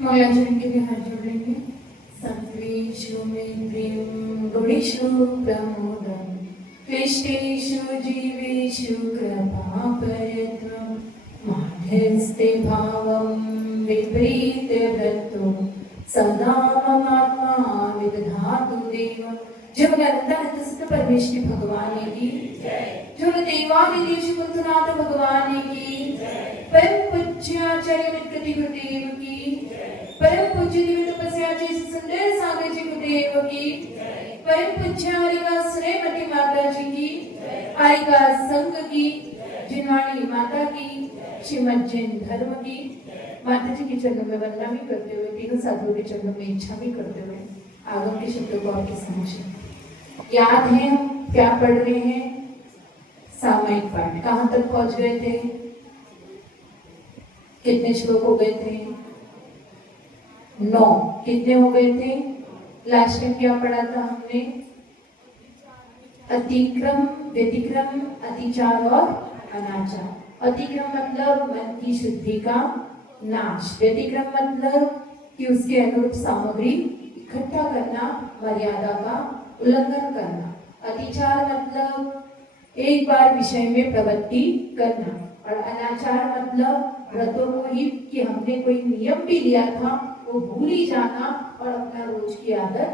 मंगलाचरण के लिए हाथ जोड़ लेंगे। सर्वेषु मे प्रियं गुणेषु प्रमोदं क्लिष्टेषु जीवेषु कृपापरत्वं माध्यस्ते भावं विपरीतवृत्तो सदा ममात्मा विदधातु देव। जब अनंत सिद्ध परमेश्वरी भगवान की, जो देवादिदेव कुंतनाथ भगवान की, परम पूज्य आचार्य मित्रति गुरुदेव की, परम पूज्य दिव्य तपस्याचार्य सुंदर सागर जी गुरुदेव की, परम पूज्य हरिका श्रीमती माता जी की, हरिका संघ की, जिनवाणी माता की, श्रीमद जैन धर्म की, माता जी के चरणों में वंदना भी करते हुए, तीनों साधुओं के चरणों में इच्छा भी करते हुए आगम के शब्दों को आपके समक्ष याद है। हम क्या पढ़ रहे हैं? सामयिक पाठ। कहां तक पहुंच गए थे? कितने श्लोक हो गए थे? 9। कितने हो गए थे? लास्ट टाइम क्या पढ़ा था हमने? अतिक्रम, व्यतिक्रम, अतिचार और अनाचार। अतिक्रम मतलब मन की शुद्धि का नाश, व्यतिक्रम मतलब कि उसके अनुरूप सामग्री इकट्ठा करना, मर्यादा का उल्लंघन करना। अतिचार मतलब एक बार विषय में प्रवृत्ति करना, और अनाचार मतलब व्रतों को ही कि हमने कोई नियम भी लिया था वो भूल ही जाना और अपना रोज की आदत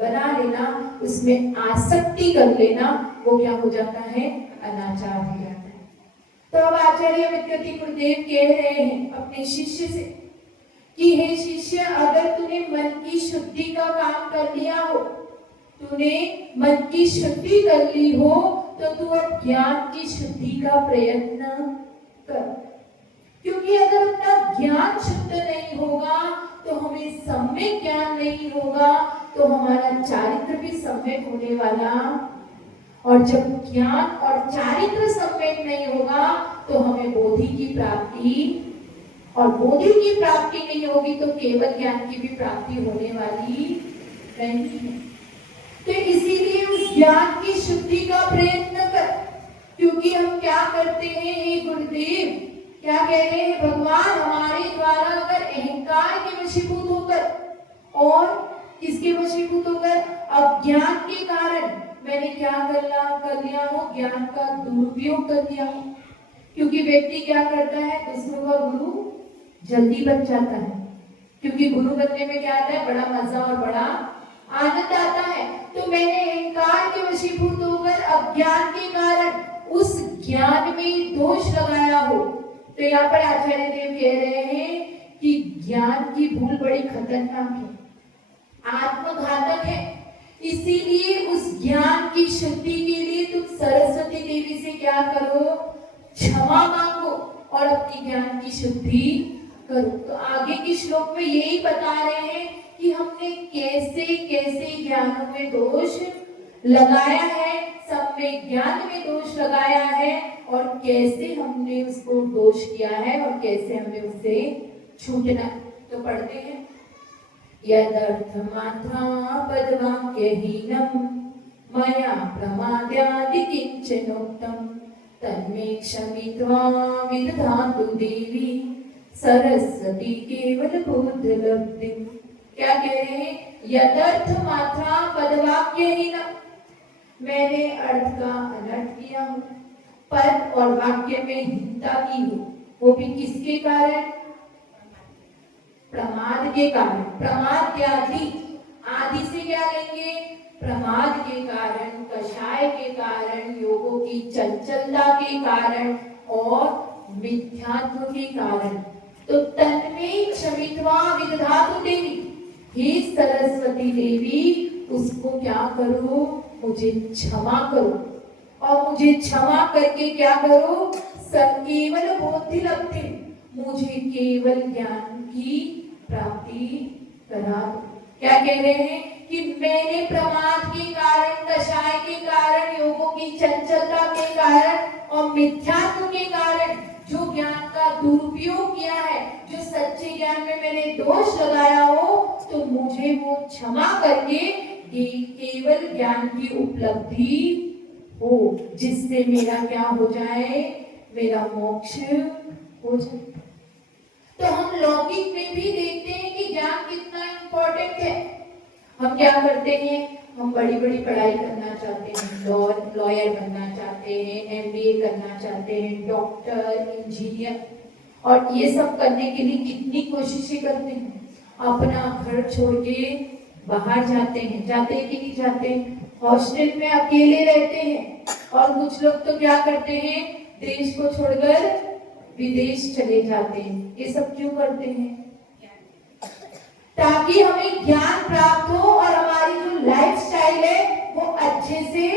बना लेना, उसमें आसक्ति कर लेना, वो क्या हो जाता है? अनाचार हो जाता है। तो अब आचार्य विद्यार्थी गुरुदेव कह रहे हैं अपने शिष्य से कि हे शिष्य, अगर तूने मन की शुद्धि का काम कर लिया हो, तूने मन की शुद्धि कर ली हो, तो तू अब ज्ञान की शुद्धि का प्रयत्न कर। क्योंकि अगर अपना ज्ञान शुद्ध नहीं होगा तो हमें सम्यक ज्ञान नहीं होगा, तो हमारा चारित्र भी सम्यक होने वाला, और जब ज्ञान और चारित्र सम्यक नहीं होगा तो हमें बोधि की प्राप्ति, और बोधि की प्राप्ति नहीं होगी तो केवल ज्ञान की भी प्राप्ति होने वाली नहीं है। तो इसीलिए उस ज्ञान की शुद्धि का प्रयत्न कर। क्योंकि हम क्या करते हैं? हे गुरुदेव क्या कह रहे हैं? भगवान हमारे द्वारा अगर अहंकार के वशीभूत होकर, और किसके वशीभूत होकर? अज्ञान के कारण मैंने क्या कर लिया हो? ज्ञान का दुरुपयोग कर दिया हो। क्योंकि व्यक्ति क्या करता है? दूसरों का गुरु जल्दी बन जाता है, क्योंकि गुरु बनने में क्या आता है? बड़ा मजा और बड़ा आनंद आता है। तो मैंने अहंकार के वशीभूत होकर अज्ञान के कारण उस ज्ञान में दोष लगाया हो। तो यहाँ पर आचार्य देव कह रहे हैं कि ज्ञान की भूल बड़ी खतरनाक है, आत्मघातक है। इसीलिए उस ज्ञान की शुद्धि के लिए तुम सरस्वती देवी से क्या करो? क्षमा मांगो और अपनी ज्ञान की शुद्धि करो। तो आगे के श्लोक में यही बता रहे हैं कि हमने कैसे कैसे ज्ञान में दोष लगाया है, सब में ज्ञान में दोष लगाया है, और कैसे हमने उसको दोष किया है और कैसे हमें उससे छूटना। तो पढ़ते हैं, यदर्थमात्रा पदवाक्यहीनं मया प्रमाद्यादि किंचनोक्तं तन्मे क्षमित्वा विदधातु देवी सरस्वती केवल बुद्धिलब्धि। क्या कह रहे हैं? यदर्थ मात्रा पदवाक्यहीनं, मैंने अर्थ का अनर्थ किया हो, पद और वाक्य में हीनता की हो, वो भी किसके कारण? प्रमाद के कारण। प्रमाद के आदि से क्या लेंगे? प्रमाद के कारण, कषाय के कारण, योगों की चंचलता के कारण और मिथ्यात्व के कारण। तो तन्मे क्षमित्वा विदधातु देवी, हे सरस्वती देवी उसको क्या करो? मुझे क्षमा करो, और मुझे क्षमा करके क्या करो? केवल बोधि लब्धि, मुझे केवल ज्ञान की प्राप्ति करा दो। क्या कह रहे हैं? कि मैंने प्रमाद के कारण, कषाय के कारण, योगों की चंचलता के कारण और मिथ्यात्व के कारण जो ज्ञान का दुरुपयोग किया है, जो सच्चे ज्ञान में मैंने दोष लगाया हो, तो मुझे वो क्षमा करके केवल ज्ञान की उपलब्धि हो, जिससे मेरा क्या हो जाए? मेरा मोक्ष हो जाए। तो हम लौकिक में भी देखते हैं कि हम क्या करते हैं, हम बड़ी बड़ी पढ़ाई करना चाहते हैं, लॉयर बनना चाहते हैं, एमबीए करना चाहते हैं, डॉक्टर, इंजीनियर, और ये सब करने के लिए कितनी कोशिशें करते हैं। अपना घर छोड़ के बाहर जाते हैं, जाते कि नहीं जाते, हॉस्टल में अकेले रहते हैं, और कुछ लोग तो क्या करते हैं, देश को छोड़कर विदेश चले जाते हैं। ये सब क्यों करते हैं? ताकि हमें ज्ञान प्राप्त हो और हमारी जो लाइफस्टाइल है वो अच्छे से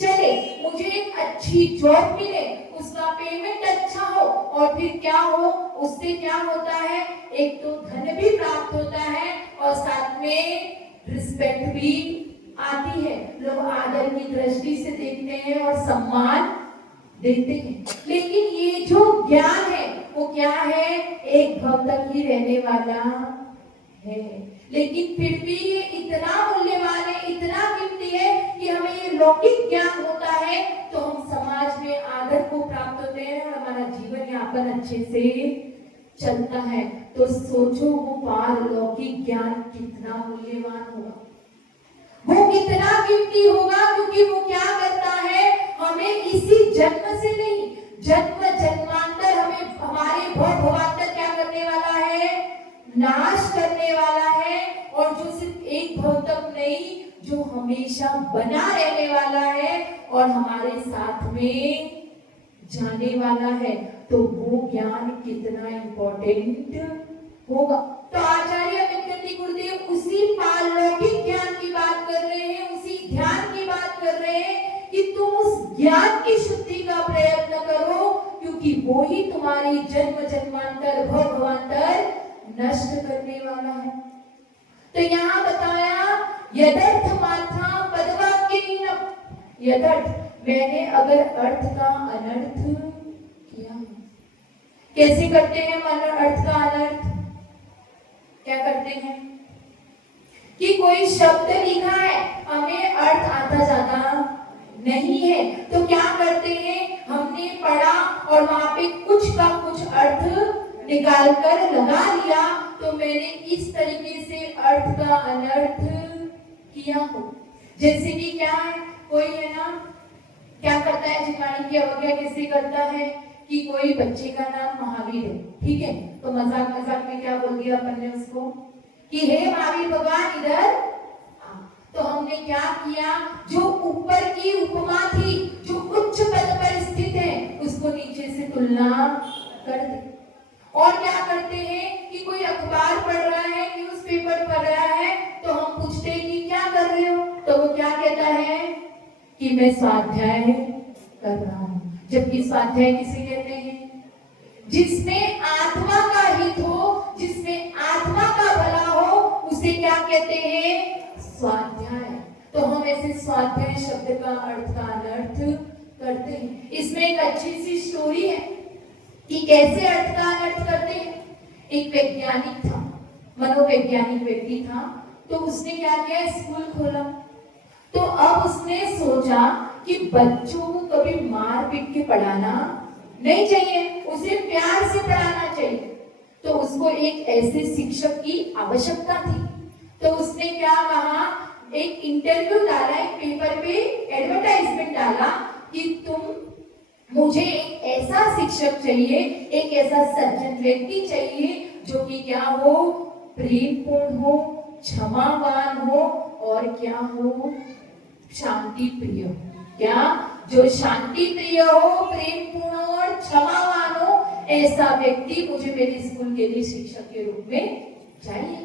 चले, मुझे एक अच्छी जॉब मिले, उसका पेमेंट अच्छा हो, और फिर क्या हो, उससे क्या होता है, एक तो धन भी प्राप्त होता है और साथ में रिस्पेक्ट भी आती है, लोग आदर की दृष्टि से देखते हैं और सम्मान देते हैं। लेकिन ये जो ज्ञान है वो क्या है, एक भव तक ही रहने वाला है, लेकिन फिर भी ये इतना मूल्यवान है, इतना कीमती है कि हमें ये लौकिक ज्ञान होता है तो हम समाज में आदर को प्राप्त होते हैं और हमारा जीवन यापन अच्छे से चलता है। तो सोचो वो पारलौकिक ज्ञान कितना मूल्यवान होगा, वो कितना कीमती होगा, क्योंकि वो क्या करता है, हमें इसी जन्म से नहीं, जन्म जन्मांतर हमें हमारे भवांतर क्या करने वाला है, नाश करने वाला है, और जो सिर्फ एक भव तक नहीं, जो हमेशा बना रहने वाला है और हमारे साथ में जाने वाला है। तो वो ज्ञान कितना इंपॉर्टेंट होगा। तो आचार्य वेंकटी गुरुदेव उसी पारलौकिक ज्ञान की बात कर रहे हैं, उसी ध्यान की बात कर रहे हैं कि तुम उस ज्ञान की शुद्धि का प्रयत्न करो, क्योंकि वो ही तुम्हारी जन्म जन्मांतर भवांतर नष्ट करने वाला है। तो यहाँ बताया यदर्थ मात्रा पदवाक्यहीनम, यदर्थ मैंने अगर अर्थ का अनर्थ किया, कैसे करते हैं मन अर्थ का अनर्थ, क्या करते हैं कि कोई शब्द लिखा है, हमें अर्थ आता जाता नहीं है, तो क्या करते हैं, हमने पढ़ा और वहां पे कुछ का कुछ अर्थ निकाल कर लगा लिया, तो मैंने इस तरीके से अर्थ का अनर्थ किया हो। जैसे कि क्या है, कोई है ना क्या करता है, जिम्मानी की अवज्ञा कैसे करता है कि कोई बच्चे का नाम महावीर है, ठीक है, तो मजाक मजाक में क्या बोल दिया अपन ने उसको कि हे महावीर भगवान इधर। तो हमने क्या किया, जो ऊपर की उपमा थी, जो उच्च पद पर स्थित है, उसको नीचे से तुलना कर दी। और क्या करते हैं कि कोई अखबार पढ़ रहा है, न्यूज़पेपर पढ़ रहा है, तो हम पूछते हैं कि क्या कर रहे हो, तो वो क्या कहता है कि मैं स्वाध्याय कर रहा हूँ। जबकि स्वाध्याय किसे कहते हैं, जिसमें आत्मा का हित हो, जिसमें आत्मा का भला हो, उसे क्या कहते हैं, स्वाध्याय। तो हम ऐसे स्वाध्याय शब्द का अर्थ का अनर्थ करते हैं। इसमें एक अच्छी सी स्टोरी है कि कैसे अर्थ का अनर्थ करते हैं। एक वैज्ञानिक था, मनोवैज्ञानिक व्यक्ति था, तो उसने क्या किया, स्कूल खोला। तो अब उसने सोचा कि बच्चों को कभी मार पीट के पढ़ाना नहीं चाहिए, उसे प्यार से पढ़ाना चाहिए। तो उसको एक ऐसे शिक्षक की आवश्यकता थी। तो उसने क्या कहा, एक इंटरव्यू डाला, एक पेपर पे एडवर्टाइजमेंट डाला कि तुम मुझे एक ऐसा शिक्षक चाहिए, एक ऐसा सज्जन व्यक्ति चाहिए जो कि क्या हो, प्रेमपूर्ण हो, क्षमावान हो और क्या हो, शांति प्रिय हो। क्या, जो शांति प्रिय हो, प्रेमपूर्ण हो और क्षमावान हो, ऐसा व्यक्ति मुझे मेरे स्कूल के लिए शिक्षक के रूप में चाहिए।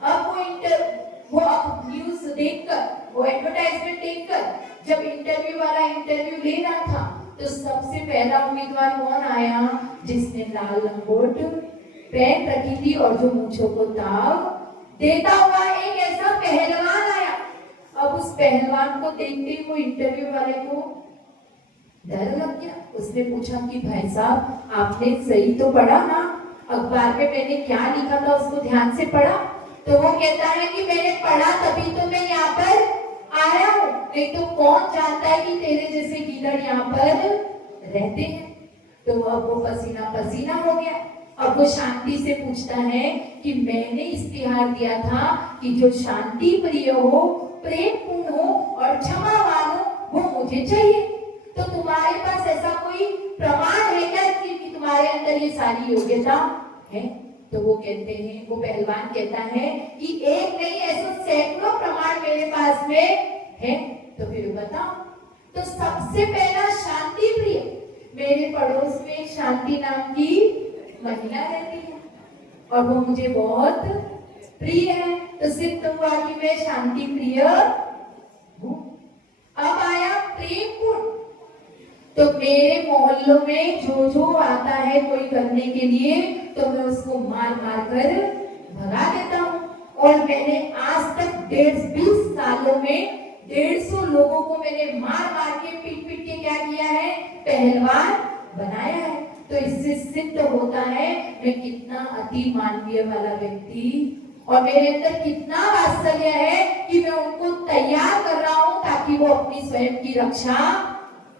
अब वो न्यूज देखकर, वो एडवर्टाइजमेंट देखकर, जब इंटरव्यू वाला इंटरव्यू ले रहा था, तो सबसे पहला उम्मीदवार कौन आया, जिसने लाल लंगोट पहन रखी थी और जो मूंछों को ताव देता हुआ एक ऐसा पहलवान आया। अब उस पहलवान को देखते ही वो इंटरव्यू वाले को डर लग गया। उसने पूछा कि भाई साहब, आपने सही तो पढ़ा ना, अखबार में मैंने क्या लिखा था उसको ध्यान से पढ़ा? तो वो कहता है कि मैंने पढ़ा तभी तो मैं यहाँ पर आया हूँ, नहीं तो कौन जानता है कि तेरे जैसे गीदड़ यहाँ पर रहते हैं। तो अब वो पसीना पसीना हो गया। अब वो शांति से पूछता है कि मैंने इश्तिहार दिया था कि जो शांति प्रिय हो, प्रेम पूर्ण हो और क्षमावान हो, वो मुझे चाहिए। तो तुम्हारे पास ऐसा कोई प्रमाण है क्या कि तुम्हारे अंदर ये सारी योग्यता है? तो वो कहते हैं, वो पहलवान कहता है कि एक नहीं, ऐसे सैकड़ों प्रमाण मेरे पास में है। तो फिर बताओ। तो सबसे पहला शांति प्रिय, मेरे पड़ोस में शांति नाम की महिला रहती है और वो मुझे बहुत प्रिय है, तो सिद्ध हुआ कि मैं शांति प्रिय हूं। अब आया प्रेम गुण। तो मेरे मोहल्लों में जो जो आता है कोई करने के लिए, तो मैं उसको मार मार कर भगा देता हूँ। और मैंने आज तक 20 सालों में 150 लोगों को मैंने मार मार के पीट पीट के क्या किया है, पहलवान बनाया है। तो इससे सिद्ध होता है मैं कितना अति मानवीय वाला व्यक्ति, और मेरे अंदर कितना वात्सल्य है कि मैं उनको तैयार कर रहा हूँ ताकि वो अपनी स्वयं की रक्षा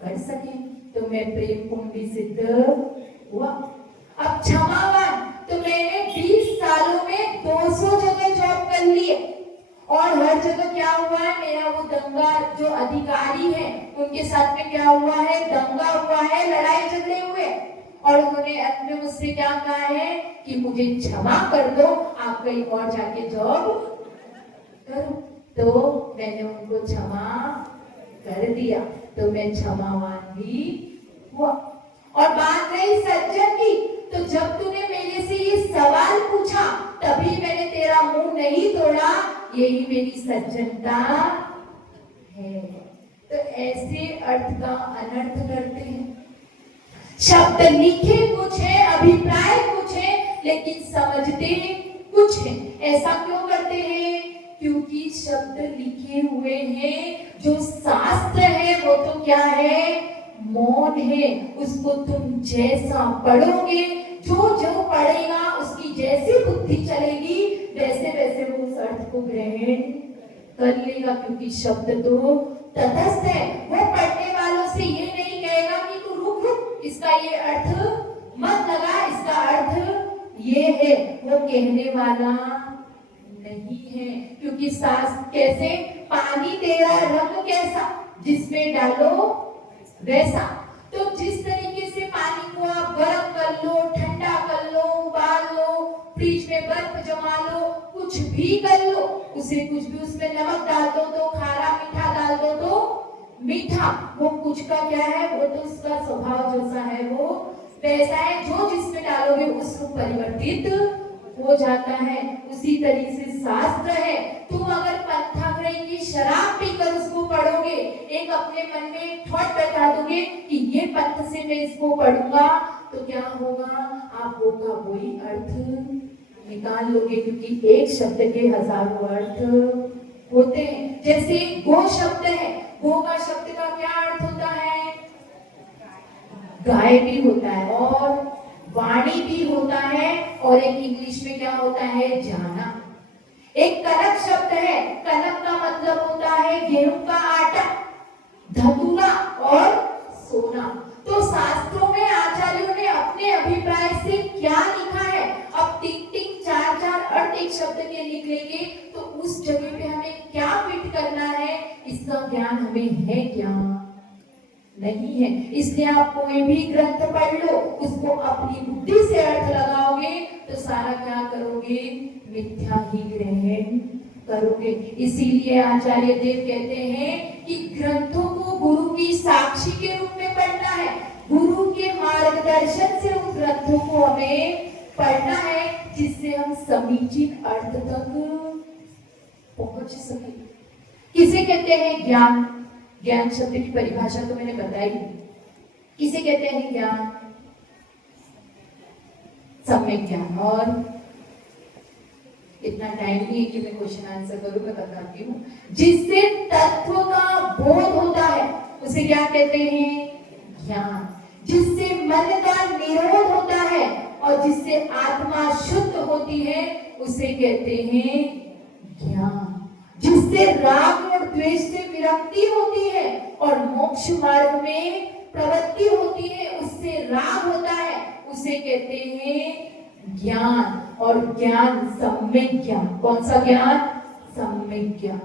कर सके। तो मैं प्रेम पूर्ण भी सिद्ध हुआ। अब क्षमावान, तो मैंने 20 सालों में 200 जगह जॉब कर ली है और हर जगह क्या हुआ है, मेरा वो दंगा, जो अधिकारी है उनके साथ में क्या हुआ है, दंगा हुआ है, लड़ाई झगड़े हुए, और उन्होंने अंत में मुझसे क्या कहा है कि मुझे क्षमा कर दो, आप कहीं और जाके जॉब करो। तो मैंने उनको क्षमा कर दिया, तो मैं क्षमावान भी हुआ। और बात रही सज्जन की, तो जब तूने मेरे से ये सवाल पूछा तभी मैंने तेरा मुंह नहीं तोड़ा, यही मेरी सज्जनता है। तो ऐसे अर्थ का अनर्थ करते हैं। शब्द लिखे कुछ है, अभिप्राय कुछ है, लेकिन समझते कुछ है। ऐसा क्यों करते हैं? क्योंकि शब्द लिखे हुए हैं, जो शास्त्र है वो तो क्या है, मौन है। उसको तुम जैसा पढ़ोगे, जो जो पढ़ेगा उसकी जैसी बुद्धि चलेगी, वैसे वैसे वो उस अर्थ को ग्रहण कर लेगा। क्योंकि शब्द तो तटस्थ है, वो पढ़ने वालों से ये नहीं कहेगा कि तू रुक रुक, इसका ये अर्थ मत लगा, इसका अर्थ ये है, वो कहने वाला नहीं है। क्योंकि शास्त्र कैसे, पानी तेरा रंग कैसा, जिसमें डालो वैसा। तो जिस तरीके से पानी को आप गर्म कर लो, ठंडा कर लो, उबाल लो, फ्रिज में बर्फ जमा लो, कुछ भी कर लो, उसे कुछ भी, उसमें नमक डाल दो तो खारा, मीठा डाल दो तो मीठा, वो कुछ का क्या है, वो तो उसका स्वभाव जैसा है वो वैसा है। जो जिसमें डालोगे उसको परिवर्तित हो जाता है। उसी तरीके से शास्त्र है। तुम अगर पंथाग्रही की शराब पीकर उसको पढ़ोगे, एक अपने मन में थॉट बैठा दोगे कि ये पंथ से मैं इसको पढ़ूंगा, तो क्या होगा, आप वो का वही अर्थ निकाल लोगे। क्योंकि एक शब्द के हजारों अर्थ होते हैं। जैसे गो शब्द है, गो का शब्द का क्या अर्थ होता है, गाय भी होता है और वाणी भी होता है, और एक इंग्लिश में क्या होता है, जाना। एक कनक शब्द है, कनक का मतलब होता है गेहूं का आटा, धतूरा और सोना। तो शास्त्रों में आचार्यों ने अपने अभिप्राय से क्या लिखा है, अब 3-3, 4-4 अर्थ एक शब्द के लिख लेंगे, तो उस जगह पे हमें क्या फिट करना है, इसका ज्ञान हमें है क्या, नहीं है। इसलिए आप कोई भी ग्रंथ पढ़ लो, उसको अपनी बुद्धि से अर्थ लगाओगे तो सारा क्या करोगे, मिथ्या ही ग्रहण करोगे। इसीलिए आचार्य देव कहते हैं कि ग्रंथों को गुरु की साक्षी के रूप में पढ़ना है, गुरु के मार्गदर्शन से उन ग्रंथों को हमें पढ़ना है, जिससे हम समीचीन अर्थ तक पहुंच सके। किसे कहते हैं ज्ञान? ज्ञान शब्द की परिभाषा तो मैंने बताई। किसे कहते हैं ज्ञान? सम्यक ज्ञान। और इतना टाइम नहीं है कि मैं क्वेश्चन आंसर करूं, मैं बताती हूँ। जिससे तत्व का बोध होता है उसे क्या कहते हैं, ज्ञान। जिससे मन का निरोध होता है और जिससे आत्मा शुद्ध होती है उसे कहते हैं ज्ञान। जिससे राग और द्वेष से विरक्ति होती है और मोक्ष मार्ग में प्रवृत्ति होती है, उससे राग होता है, उसे कहते हैं ज्ञान, और ज्ञान सम्यक ज्ञान। कौन सा ज्ञान? सम्यक ज्ञान।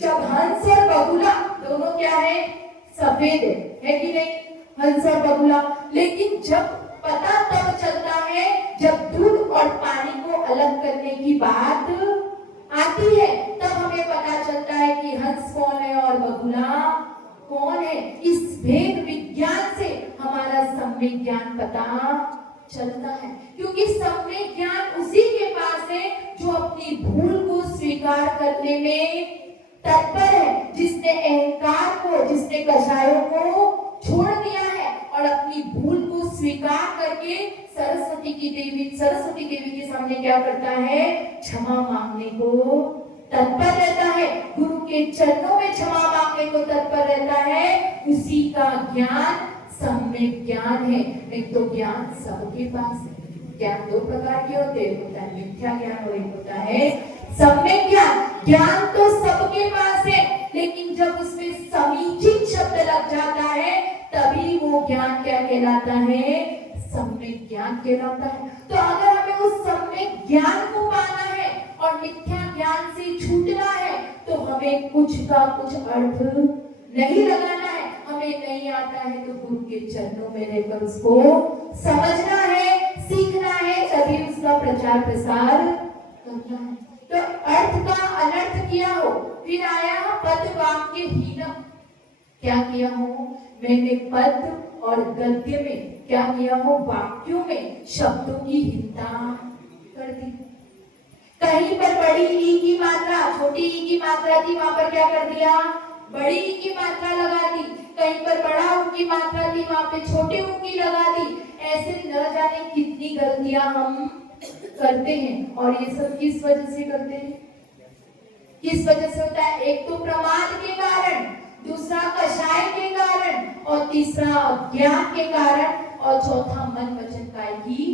जब हंस और बगुला दोनों क्या है? सफेद है कि नहीं? हंस और बगुला। लेकिन जब पता तब चलता है जब दूध और पानी को अलग करने की बात आती है, तब हमें पता चलता है कि हंस कौन है और बगुला कौन है। इस भेद विज्ञान से हमारा सम्यक ज्ञान पता चलता है, क्योंकि सम्यक ज्ञान उसी के पास है जो अपनी भूल को स्वीकार करने में तत्पर है, जिसने अहंकार को, जिसने कषायों को छोड़ दिया है और अपनी भूल को स्वीकार करके सरस्वती देवी के सामने क्या करता है? क्षमा मांगने को तत्पर रहता है, गुरु के चरणों में क्षमा मांगने को तत्पर रहता है। उसी का ज्ञान सम्यक ज्ञान है। एक तो ज्ञान सबके पास है। ज्ञान दो प्रकार के होते हैं, होता है मिथ्या ज्ञान और एक होता है सम्यक ज्ञान। ज्ञान तो सबके पास है, लेकिन जब उसमें समीचीन शब्द लग जाता है तभी वो ज्ञान क्या कहलाता है? सम्यक ज्ञान कहलाता है। तो अगर हमें उस सम्यक ज्ञान को पाना है और मिथ्या ज्ञान से छूटना है, तो हमें कुछ का कुछ अर्थ नहीं लगाना है। हमें नहीं आता है तो गुरु के चरणों में रहकर उसको समझना है, सीखना है, तभी उसका प्रचार प्रसार करना है। तो अर्थ का अनर्थ किया हो, फिर आया पद वाक्य हीनम। क्या किया हो? मैंने पद और गद्य में क्या किया हो? वाक्यों में शब्दों की हीनता कर दी। कहीं पर बड़ी ई की मात्रा, छोटी ई की मात्रा थी, वहां पर क्या कर दिया? बड़ी ई की मात्रा लगा दी। कहीं पर बड़ा ऊ की मात्रा थी, वहां पे छोटे ऊ की लगा दी। ऐसे न जाने कितनी गलतियां हम करते हैं। और ये सब किस वजह से करते हैं? किस वजह से होता है? एक तो प्रमाद के कारण, दूसरा कषाय के कारण, और तीसरा अज्ञान के कारण, और चौथा मन वचन काया की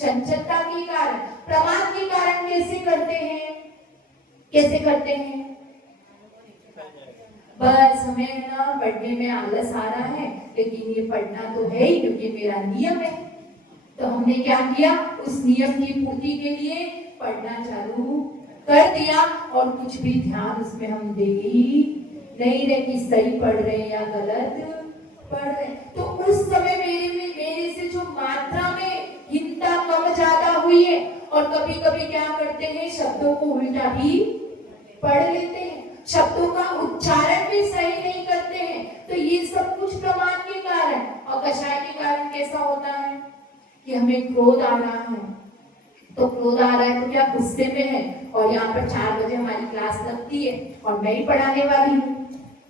चंचलता के कारण। प्रमाद के कारण कैसे करते हैं? कैसे करते हैं? बस हमें ना पढ़ने में आलस आ रहा है, लेकिन ये पढ़ना तो है ही क्योंकि मेरा नियम है। तो हमने क्या किया? उस नियम की पूर्ति के लिए पढ़ना चालू कर दिया, और कुछ भी ध्यान उसमें हम दे ही नहीं रहे कि सही पढ़ रहे हैं या गलत पढ़ रहे। तो उस समय मेरे से जो मात्रा में हीनता कम ज्यादा हुई है, और कभी कभी क्या करते हैं? शब्दों को उल्टा भी पढ़ लेते हैं, शब्दों का उच्चारण भी सही नहीं करते हैं। तो ये सब कुछ प्रमाद के कारण और कषाय के कारण कैसा होता है कि हमें क्रोध आ रहा है, तो क्रोध आ रहा है तो क्या गुस्से में है, और यहाँ पर 4 बजे हमारी क्लास लगती है और मैं ही पढ़ाने वाली हूँ,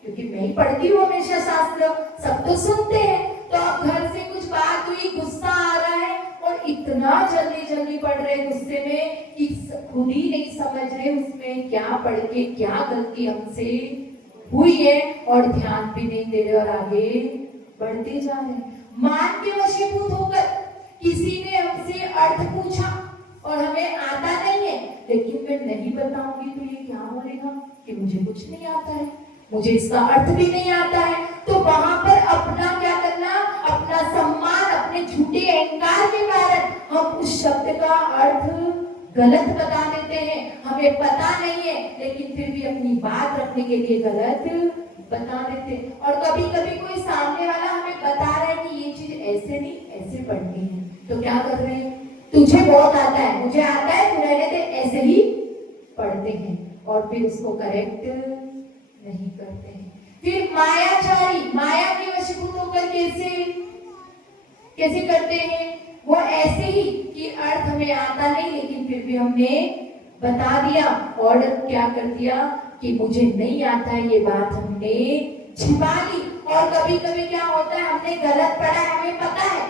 क्योंकि मैं ही पढ़ती हूँ हमेशा शास्त्र, सब तो सुनते हैं। तो अब घर से कुछ बात हुई, गुस्सा आ रहा है, और इतना जल्दी जल्दी पढ़ रहे गुस्से में कि खुद ही नहीं समझ रहे उसमें क्या पढ़ के क्या गलती हमसे हुई है, और ध्यान भी नहीं दे रहे और आगे बढ़ते जा रहे। मान के वशीभूत होकर किसी ने हमसे अर्थ पूछा और हमें आता नहीं है, लेकिन मैं नहीं बताऊंगी तो ये क्या बोलेगा कि मुझे कुछ नहीं आता है, मुझे इसका अर्थ भी नहीं आता है। तो वहां पर अपना क्या करना? अपना सम्मान, अपने झूठे अहंकार के कारण हम उस शब्द का अर्थ गलत बता देते हैं। हमें पता नहीं है, लेकिन फिर भी अपनी बात रखने के लिए गलत बता देते। और कभी कभी कोई सामने वाला हमें बता रहा है कि ये चीज ऐसे नहीं ऐसे पढ़नी है, तो क्या कर रहे हैं? तुझे बहुत आता है, मुझे आता है, तू रहने दे, ऐसे ही पढ़ते हैं और फिर उसको करेक्ट नहीं करते हैं। फिर मायाचारी, माया के वशीभूत होकर कैसे करते हैं? वो ऐसे ही कि अर्थ हमें आता नहीं, लेकिन फिर भी हमने बता दिया, और क्या कर दिया कि मुझे नहीं आता है, ये बात हमने छिपा ली। और कभी कभी क्या होता है, हमने गलत पढ़ा है, हमें पता है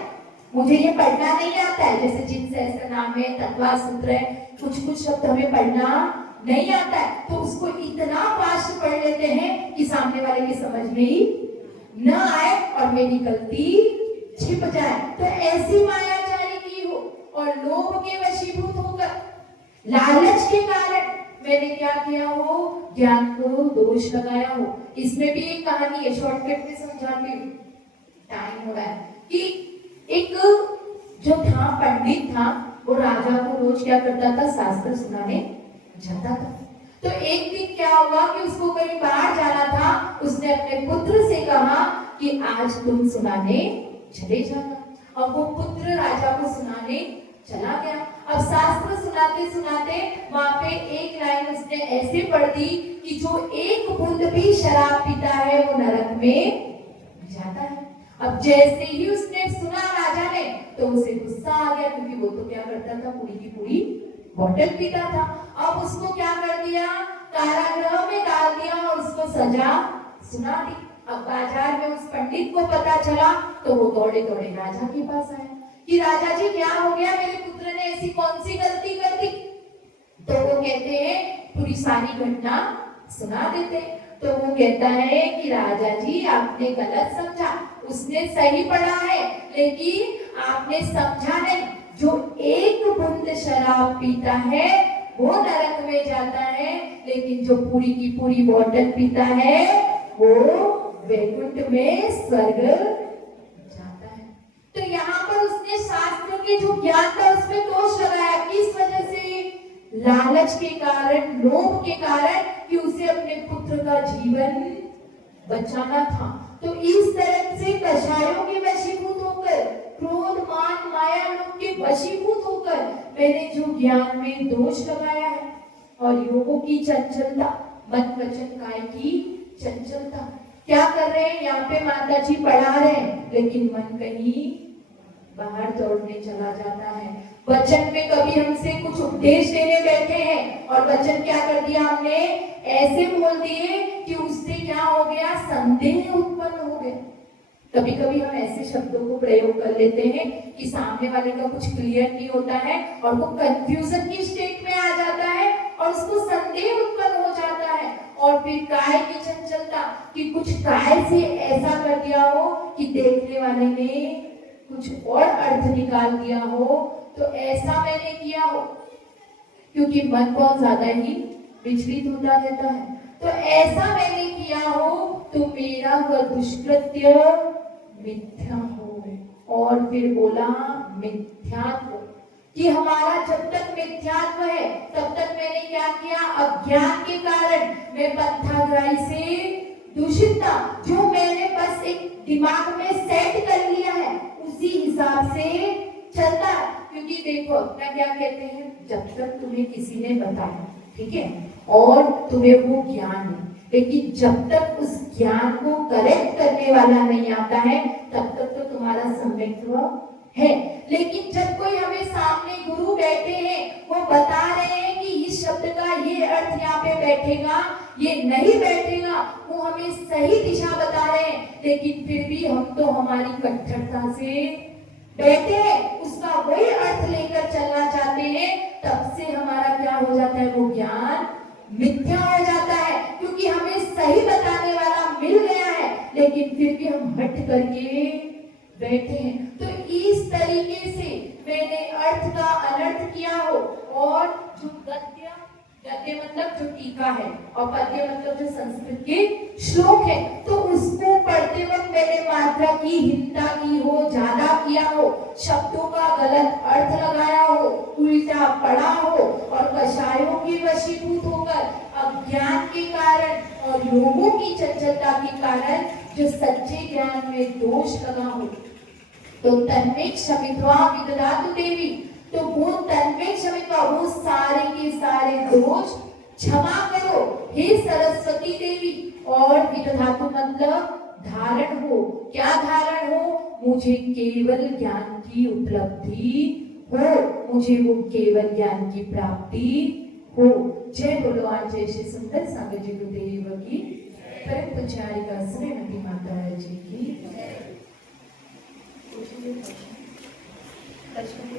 मुझे ये पढ़ना नहीं आता है, जैसे जिनसे ऐसा नाम है, तत्वा सूत्र है, कुछ शब्द हमें पढ़ना नहीं आता है, तो उसको इतना फास्ट पढ़ लेते हैं कि सामने वाले की समझ में ही न आए और मेरी गलती छिप जाए। तो ऐसी मायाचारी की हो और लोभ के वशीभूत होकर लालच के कारण मैंने क्या किया हो? ज्ञान को दोष लगाया हो। इसमें भी एक कहानी है, शॉर्टकट में समझाती हूँ, टाइम हो रहा है। कि एक जो था पंडित था, वो राजा को रोज क्या करता था, शास्त्र सुनाने जाता था। तो एक दिन क्या हुआ कि उसको कहीं बाहर जाना था, उसने अपने पुत्र से कहा कि आज तुम सुनाने चले जाना। अब वो पुत्र राजा को सुनाने चला गया। अब शास्त्र सुनाते सुनाते वहां पे एक लाइन उसने ऐसे पढ़ दी कि जो एक बूंद भी शराब पीता है वो नरक में जाता है। अब जैसे ही उसने सुना राजा ने, तो उसे गुस्सा आ गया, क्योंकि वो तो क्या करता था, पूरी की पूरी बोतल पीता था। अब उसको क्या कर दिया, कारागृह में डाल दिया और उसको सजा सुना दी। अब बाजार में उस पंडित को पता चला, तो वो दौड़े दौड़े राजा के पास आए कि राजा जी क्या हो गया, मेरे पुत्र ने ऐसी कौन सी गलती कर दी। तो वो कहते हैं, पूरी सारी घटना सुना देते। तो वो कहता है कि राजा जी आपने गलत समझा, उसने सही पढ़ा है लेकिन आपने समझा नहीं। जो एक बूंद शराब पीता है वो नरक में जाता है, लेकिन जो पूरी की पूरी बोतल पीता है वो वैकुंठ में स्वर्ग जाता है। तो यहाँ पर उसने शास्त्र के जो ज्ञान था उसमें दोष लगाया। किस वजह से? लालच के कारण, लोभ के कारण, कि उसे अपने पुत्र का जीवन बचाना था। तो इस तरह से कषायों के वशीभूत होकर, क्रोध मान माया लोभ के वशीभूत होकर मैंने जो ज्ञान में दोष लगाया है। और योगों की चंचलता, मन वचन काय की चंचलता, क्या कर रहे हैं, यहाँ पे माता जी पढ़ा रहे हैं लेकिन मन कहीं बाहर दौड़ने चला जाता है। वचन में कभी हमसे कुछ उपदेश देने बैठे हैं और वचन क्या कर दिया हमने, ऐसे बोल दिए कि उससे क्या हो गया, संदेह उत्पन्न हो गया। कभी कभी हम ऐसे शब्दों को प्रयोग कर लेते हैं कि सामने वाले का कुछ क्लियर नहीं होता है और वो कंफ्यूजन की स्टेट में आ जाता है और उसको संदेह उत्पन्न हो जाता है। और फिर काय की चंचलता, कि कुछ काय से ऐसा कर दिया हो कि देखने वाले ने कुछ और अर्थ निकाल दिया हो, तो ऐसा मैंने किया हो, क्योंकि मन बहुत ज्यादा ही विचलित होता रहता है। तो ऐसा मैंने किया हो तो मेरा वह दुष्कृत्य मिथ्या हो। और फिर बोला मिथ्यात्व, कि हमारा जब तक मिथ्यात्व है तब तक मैंने क्या किया, अज्ञान के कारण मैं पंथाग्राही से दूषित था। जो मैंने बस एक दिमाग में सेट कर लिया है उसी हिसाब से चलता है। क्योंकि देखो अपना क्या कहते हैं, जब तक तुम्हें किसी ने बताया, ठीक है, और तुम्हें वो ज्ञान है, लेकिन जब तक उस ज्ञान को करेक्ट करने वाला नहीं आता है तब तक तो तुम्हारा सम्यक्त्व है। लेकिन जब कोई हमें सामने गुरु बैठे हैं, वो बता रहे हैं कि इस शब्द का ये अर्थ यहाँ पे बैठेगा, ये नहीं बैठेगा, वो हमें सही दिशा बता रहे हैं, लेकिन फिर भी हम तो हमारी कट्टरता से बैठे हैं, उसका वही अर्थ लेकर चलना चाहते हैं। तब से हमारा क्या हो जाता है, वो ज्ञान मिथ्या हो जाता है, क्योंकि हमें सही बताने वाला मिल गया है लेकिन फिर भी हम हट करके बैठे हैं। तो इस तरीके से मैंने अर्थ का अनर्थ किया हो। और जो गद्य, गद्य मतलब जो टीका है और पद्य मतलब जो संस्कृत के श्लोक है, तो उसको पढ़ते वक्त मैंने मात्रा की हिंसा की हो, ज्यादा किया हो, शब्दों का गलत अर्थ लगाया हो, उल्टा पढ़ा हो और कषायों के वशीभूत होकर अज्ञान के कारण और लोगों की चंचलता के कारण जो सच्चे ज्ञान में दोष लगा हो, तो तन्मे क्षमित्वा विदधातु देवी, तो वो तन्मे क्षमित्वा, वो सारे के सारे दोष क्षमा करो हे सरस्वती देवी। और विदधातु मतलब धारण हो, क्या धारण हो, मुझे केवल ज्ञान की उपलब्धि हो, मुझे वो केवल ज्ञान की प्राप्ति हो। जय बोलो आज जय श्री सुंदर सागर जी गुरुदेव की, परम पुजारिका श्रीमती माता जी की।